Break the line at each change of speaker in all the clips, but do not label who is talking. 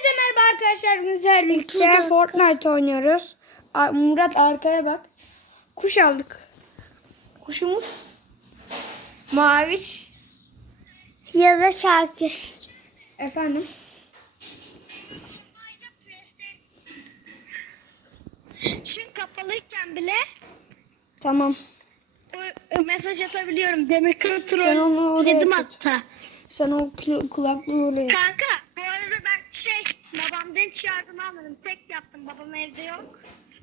Merhaba arkadaşlar. Güzel birlikte Fortnite oynuyoruz. Murat arkaya bak. Kuş aldık. Kuşumuz Maviş.
Ya da Şakir.
Efendim.
Şimdi kapalıyken bile
Tamam.
mesaj atabiliyorum. Demirkan'ı
Sen onu oraya
dedim
tut.
hatta.
Sen o kulaklığı oraya.
Kanka bu arada ben babamdan hiç yardım almadım. Tek yaptım. Babam evde yok.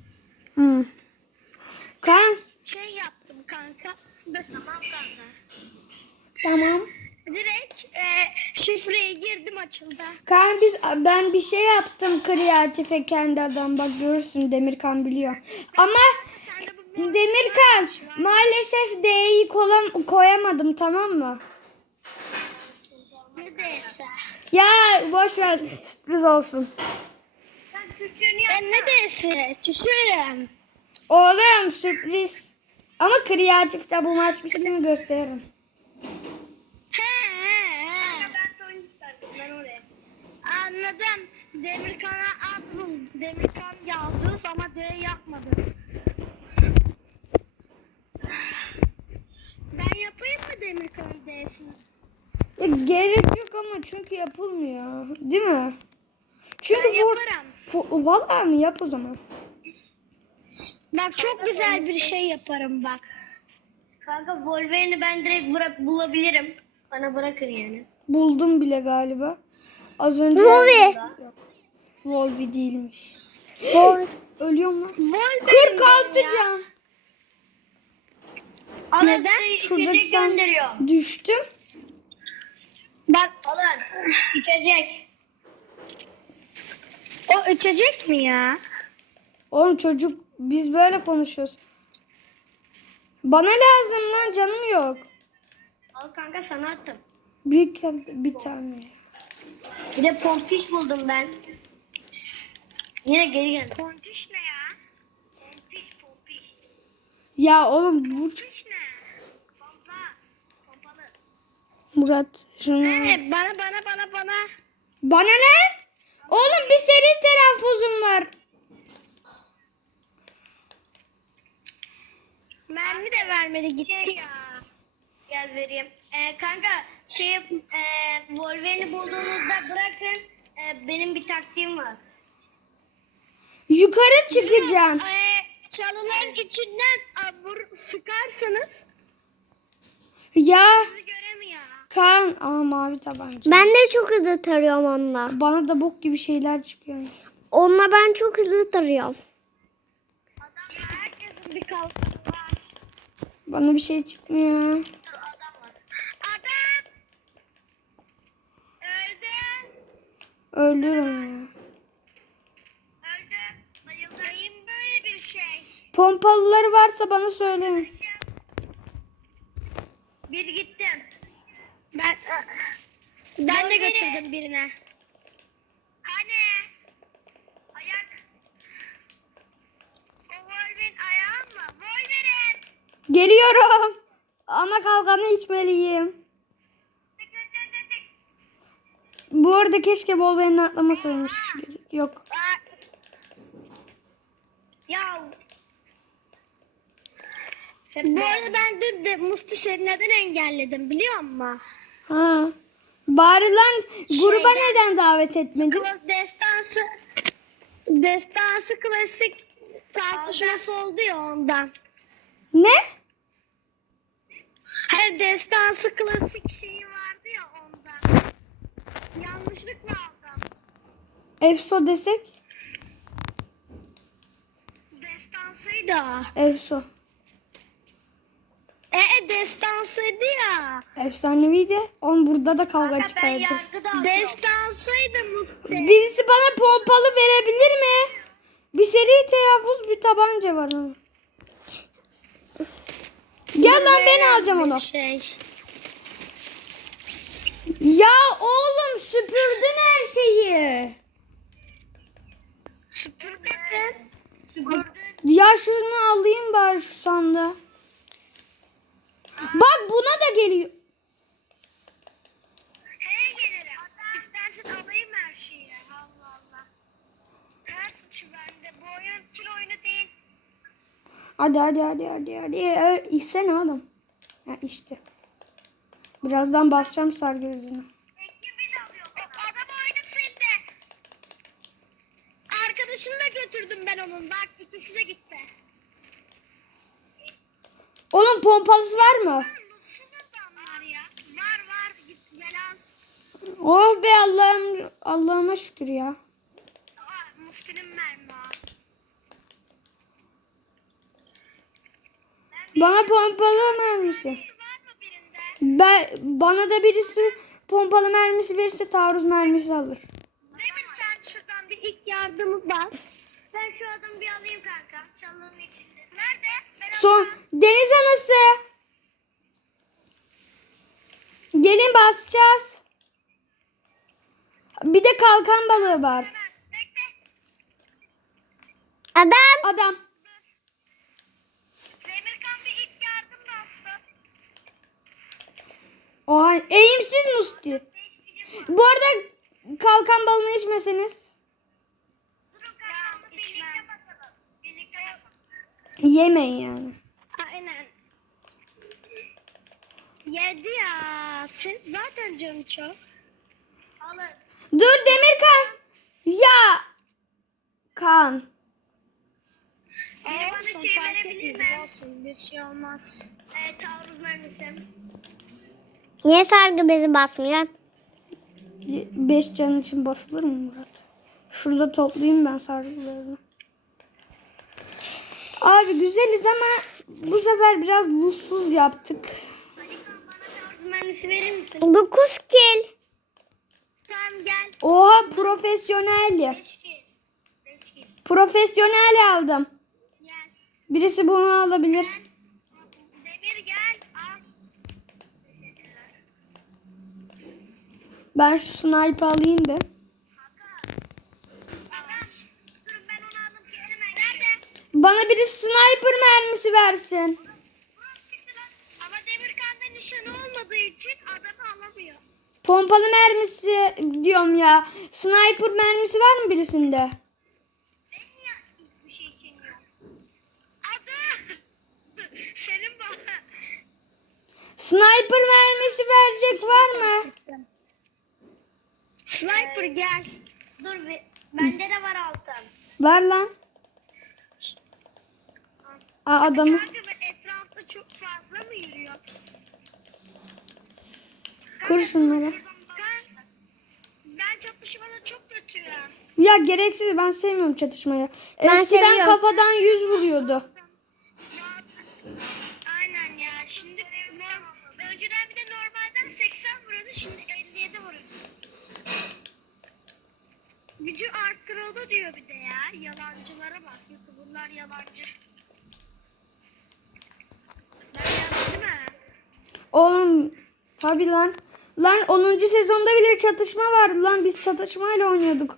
Kan.
Yaptım kanka. Tamam kanka.
Tamam.
Direkt şifreye girdim açıldı.
Kan ben bir şey yaptım kreatife kendi adam. Bak görürsün Demirkan biliyor. Ama
Sen de bu
Demirkan maalesef D'yi koyamadım, tamam mı?
ne değilse.
Ya boş ver, sürpriz olsun.
Sen küçüğünü yapma. Ne değilse. Küçüğüm.
Oğlum sürpriz. Ama kreatifte bu maç bitsin gösteririm.
Ben oraya. Anladım. Demirkan'a ad bul. Demirkan yazdınız ama D yapmadım. Ben yapayım mı Demirkan'ın D'sini?
Ya, gerek yok ama çünkü yapılmıyor. Değil mi? Çünkü
Ben yaparım.
Vallahi mi, yap o zaman.
Bak çok güzel bir şey yaparım bak.
Kanka Wolverine'i ben direkt bulabilirim. Bana bırakın yani.
Buldum bile galiba. Az önce.
Wolverine.
Yok. Wolverine değilmiş.
Wolverine.
Ölüyorum lan.
Wolverine
46
ya.
can.
Alın,
Neden?
Şuradaki
içecek
sen
gönderiyor.
düştüm.
Bak
Alın içecek.
o içecek mi ya?
Oğlum çocuk, biz böyle konuşuyoruz. Bana lazım lan, canım yok.
Al kanka sana attım.
Bir tane.
Bir de pompiş buldum ben. Yine geri gel.
Kontiş ne ya?
Pompiş.
Ya oğlum bu
Kontiş ne?
Pompa. Pompalı.
Murat şunu.
Bana.
Bana ne? Oğlum bir seri telaffuzum var.
Mermi de vermedi gitti ya.
Gel vereyim. Kanka Wolverine'i bulduğunuzda bırakın. Benim bir taktiğim var.
Yukarı çıkacaksın.
Çalıların içinden sıkarsanız
Ya
sizi göremiyor.
kan. Mavi tabanca.
Ben de çok hızlı tarıyorum onunla.
Bana da bok gibi şeyler çıkıyor.
Onunla ben çok hızlı tarıyorum. Adamla herkesin bir kalkanı var.
Bana bir şey çıkmıyor.
Adam var. Adam! Öldü.
Öldürün ya.
Öldü. Bayıldayım böyle bir şey.
Pompalıları varsa bana söyleyin.
Bir gittim.
Ben de götürdüm birine. Hani? Ayak. O Wolverine ayağı mı? Wolverine!
Geliyorum. Ama kalkanı içmeliyim. Bu arada keşke Wolverine'in atlamasaymış. Yok.
Ya.
Bu arada ben dün de Musti seni neden engelledim biliyor musun?
Ha. Bari lan gruba
Şeyden-
neden davet etmedin?
Destansı klasik tartışması oldu ya ondan.
Ne?
Hayır destansı klasik şeyi vardı ya ondan. Yanlışlıkla aldım.
Efso desek?
Destansıydı o.
Efso.
Destansıydı ya.
Efsaneviydi. Oğlum burada da kavga
Kanka ben
çıkaracağız.
yargıda alıyorum.
Destansıydı Musti.
Birisi bana pompalı verebilir mi? Bir seri telaffuz, bir tabanca var ama. Gel lan, ben alacağım onu. Ya oğlum süpürdün her şeyi.
Süpürdün.
Süpürdün.
Ya şunu alayım bari şu sandığı. Bak buna da geliyor.
Gelirim. İstersen alayım her şeyi. Allah Allah.
Hadi. İçsene oğlum. Ha işte. Birazdan basacağım sargı bezini.
Adam oyunu sildi. Arkadaşını da götürdüm ben onun. Bak ikisi de gitti.
Oğlum pompalısı var mı?
Mutsuz adamlar ya. Var. Git gel al.
Oh be Allah'ıma şükür ya.
Musti'nin mermi o.
Bana pompalı mermisi.
Var mı birinde?
Bana da birisi pompalı mermisi verirse taarruz mermisi alır.
Demir sen şuradan bir ilk yardımı bas.
Ben şu adamı bir alayım kanka. Çalının içinde.
Nerede? Ben
Son deniz anası. Gelin basacağız. Bir de kalkan balığı var.
Bekle.
Adam.
Demirkan bir ilk yardım bassın.
Oha eğimsiz musti. Bu arada kalkan balığını içmeseniz
Tamam içmem.
Birlikte
yemeyin yani.
Aynen. Yedi ya. Sen zaten canım çok.
alın.
Dur Demirkan. Ya. Kan.
bana
Olsun
şey
fark
verebilir
etmez.
mi?
Olsun bir şey olmaz.
Taarruz mermisi.
Niye sargı bezi basmıyor?
5 can için basılır mı Murat? Şurada toplayayım ben sargılarını. Abi güzeliz ama bu sefer biraz lussuz yaptık.
Taarruz mermisi verir misin?
9 kill.
Tamam gel.
Oha profesyonel.
5 kill. 5 kill.
Profesyonel aldım.
Gel.
Birisi bunu alabilir.
Demir gel. Al.
Ben şu sniper alayım da.
Durun ben onu alıp gelirim.
Nerede?
Bana biri sniper mermisi versin.
Ama Demirkan'da nişanı olmadığı için adamı alamıyor.
Pompalı mermisi diyorum ya. Sniper mermisi var mı birisinde?
Ben niye hiçbir şey içemiyorum?
Adı. Senin bana.
Sniper mermisi verecek var mı?
Sniper gel.
Dur bir. Bende de var altın.
Ver lan. Adamı.
Kanka ben etrafta çok fazla mı yürüyor?
Kır şunları.
Ben çatışmada çok kötüyüm.
Ya gereksiz ben sevmiyorum çatışmayı.
Ben
Eskiden
seviyorum.
kafadan 100 vuruyordu.
Aynen ya. Şimdi önceden bir de normalden 80 vuruyordu. Şimdi 57 vuruyor. Gücü arttırıldı diyor bir de ya. Yalancılara bak. YouTuber'lar yalancı. Ben yanlış değil mi?
Oğlum tabi lan. Lan 10. sezonda bile çatışma vardı lan. Biz çatışmayla oynuyorduk.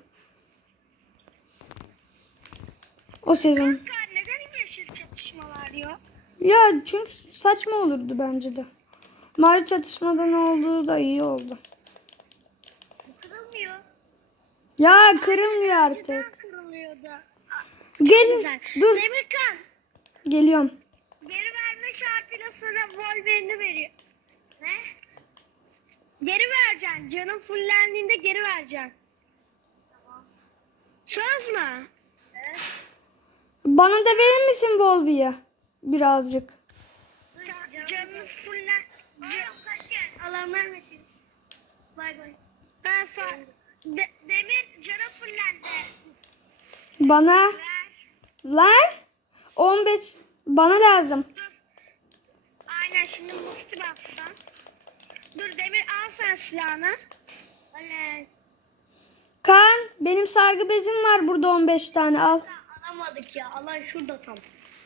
O sezon.
Kanka neden yeşil çatışmalar yok?
Ya çünkü saçma olurdu bence de. Mavi çatışmadan olduğu da iyi oldu.
Kırılmıyor.
Ya kırılmıyor
Önceden
artık.
kırılıyordu.
Gelin
Güzel.
dur
Demirkan
geliyorum.
geri verme şartıyla sana Wolverine'i veriyor.
Ne?
Geri vereceksin. Canın fullendiğinde geri vereceksin. Söz mü?
Bana da verir misin Volvi'yi? Birazcık.
Canın fullen...
Alanlar metin. Bay bay.
Ben sana... Demir canı fullendi.
Bana
Ver.
lan 15 bana lazım.
Dur. Aynen şimdi musti baksan. Dur Demir al sen silahını.
Oley.
Kaan benim sargı bezim var burada 15 tane al.
Alamadık ya. Alan şurada tam.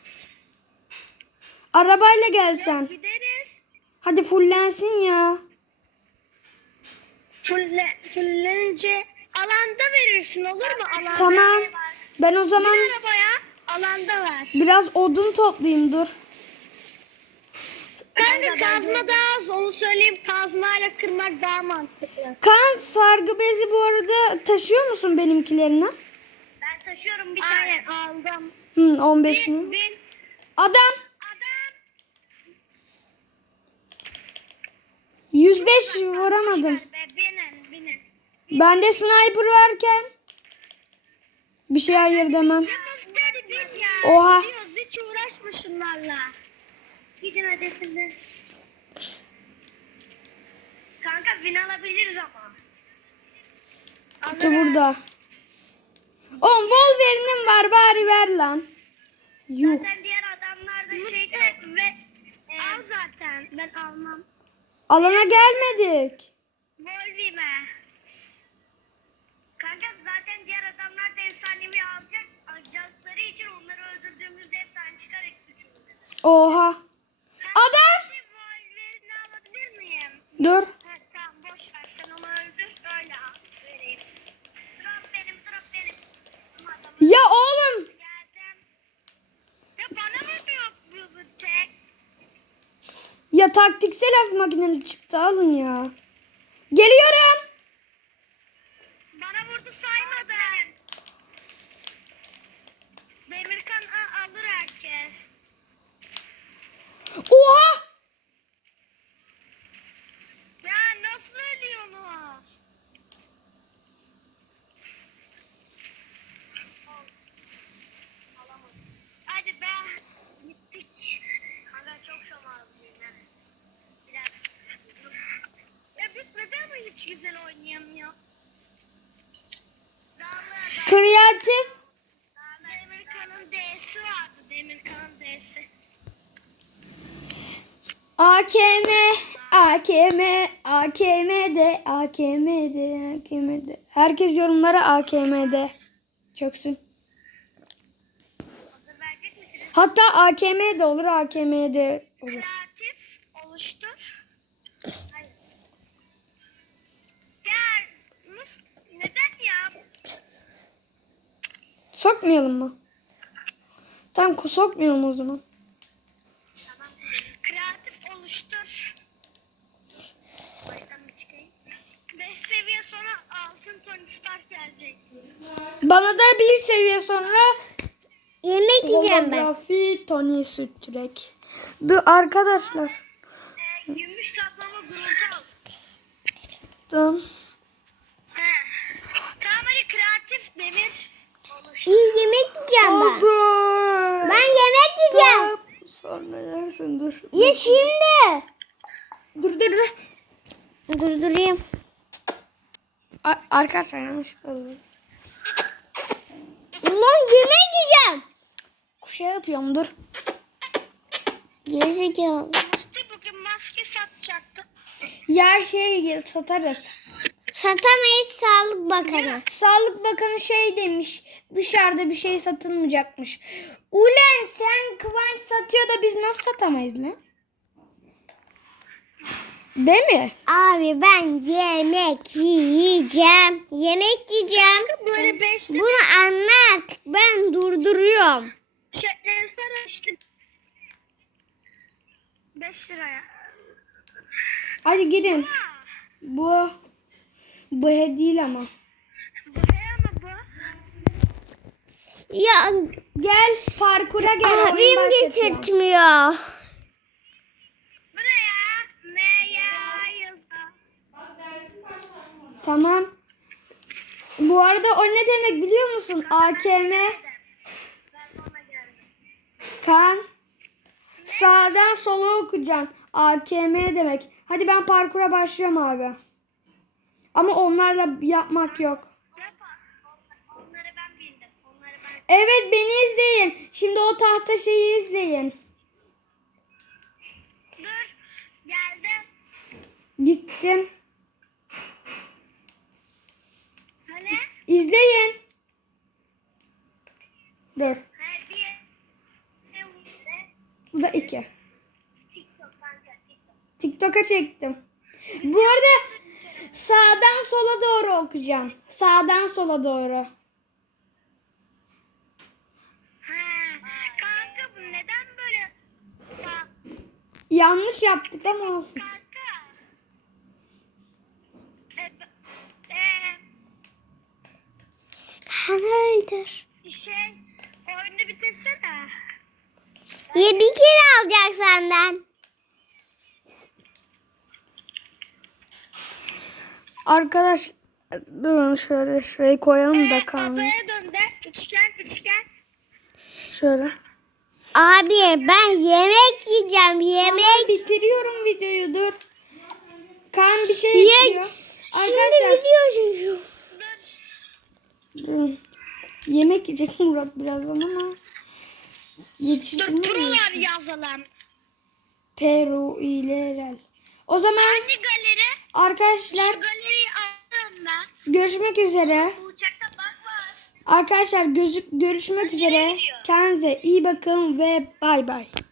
Arabayla gelsen.
Gideriz.
Hadi fullensin ya.
Fullenince alanda verirsin olur mu? Alanda.
Tamam. Ben o zaman
Bir arabaya alanda ver.
biraz odun toplayayım dur.
Kanka kazma daha az onu söyleyeyim. Kazmayla kırmak daha mantıklı.
Kaan sargı bezi bu arada taşıyor musun benimkilerini?
Ben taşıyorum bir tane.
Aynen aldım.
15 mi?
Bin.
Adam.
Adam.
105
Boş
vuramadım.
ver be, binin.
Bende sniper varken bir şey hayır demem.
Yunus dedi bin ya.
Oha.
Gidiyoruz, hiç uğraşma şunlarla. Gidin hadi şimdi. Kanka win alabiliriz ama.
Kutu burada. Oğlum Wolverine'im var bari ver lan. Yuh.
Zaten diğer adamlar da şey ve al zaten. Ben almam.
Alana gelmedik.
Volvime. Kanka zaten diğer adamlar da efsanevi alacakları için onları öldürdüğümüzde efsane çıkar üçümüzde.
Oha. Adam.
Hadi Wolverine'i alabilir miyim?
Dur.
Ha, tamam boş ver sen onu öldür öyle al vereyim. Drop benim. Ama adamı
Ya oğlum.
geldim. Ya bana mı diyor bu tek?
Ya taktiksel av makineli çıktı alın ya. Geliyorum.
Bana vurdu saymadın. Demirkan alır herkes.
Oha.
Ya nasıl ölüyorsunuz? Hadi be. Gittik. Hala çok şomazlıyım yani. Biraz. Ya biz neden mi hiç güzel oynayamıyor?
Kreatif.
Demirkan'ın D'si vardı. Demirkan'ın D'si.
AKM'de. Herkes yorumlara AKM'de. Çöksün.
Hazır verecek misiniz?
Hatta AKM'de olur, AKM'de olur.
Kreatif oluştur. Hayır. Ya neden ya?
Sokmayalım mı? Tamam sokmayalım o zaman.
Tamam. Kreatif oluştur. Baştan bir çıkayım. 5 seviye sonra altın Tony Stark gelecek.
Bana da bir seviye sonra
Yemek yiyeceğim ben.
holografi Tony Sütürek. Dur arkadaşlar.
Gümüş kaplama gurultu al.
Tamam.
He. Tamam hadi kreatif demir. Oluştur.
İyi yemek yiyeceğim ben.
Hazır.
Ben yemek yiyeceğim.
Sonra yersin dur.
Ya şimdi.
Dur.
Durdurayım.
Arkadaşlar yanlış oldu.
Ulan yemek yiyeceğim.
Şey yapıyorum dur.
Gerizekalı.
Musti bugün maske satacaktık.
Yer satarız.
Satamayız Sağlık Bakanı.
Sağlık Bakanı şey demiş. Dışarıda bir şey satılmayacakmış. Ulen sen Kıvanç satıyor da biz nasıl satamayız lan? Değil mi?
Abi ben yemek yiyeceğim. Yemek yiyeceğim.
Böyle 5
Bunu anla artık. Ben durduruyorum.
şetleri sarı işte. 5 liraya.
Hadi gidin. Bu değil ama.
Bu he ama bu.
Ya
Gel parkura gel. oyun
abim
başlatıyor.
getirtmiyor.
Bu ne ya? M ya yazı.
Tamam. Bu arada o ne demek biliyor musun? AKM
Ben sonra geldim.
kan. Sağdan sola okuyacaksın. AKM demek. Hadi ben parkura başlıyorum abi. Ama onlarla yapmak yok.
Yapar. Onları ben bildim. Onları ben.
Evet beni izleyin. Şimdi o tahta şeyi izleyin.
Dur. Geldim.
Gittim.
Hani?
İzleyin. Dur.
He diye.
Bu da 2.
TikTok kanka TikTok.
TikTok'a çektim. Bu arada sağdan sola doğru okuyacağım. Sağdan sola doğru.
He. Kanka bu neden böyle sağ?
Yanlış yaptık ama olsun.
Kanka.
Beni öldür.
Şey oyunu bitirsene.
Bir kere alacak senden.
Arkadaş durun şöyle şurayı koyalım da kalın.
Adaya döndü. Üçgen.
Şöyle.
Abi ben yemek yiyeceğim.
Tamam, bitiriyorum videoyu, dur. Kaan bir şey
Ye-
ekliyor. Arkadaşlar
Biliyorsun.
durun. Yemek yiyecek Murat birazdan ama
Dur
yetiştirmiyor.
prolar yazalım.
Peru ile O zaman
Hangi galeri?
arkadaşlar
Şu galeriyi aldım ben.
görüşmek üzere.
Bu uçakta bak var.
Arkadaşlar görüşmek üzere. Kendinize iyi bakın ve bay bay.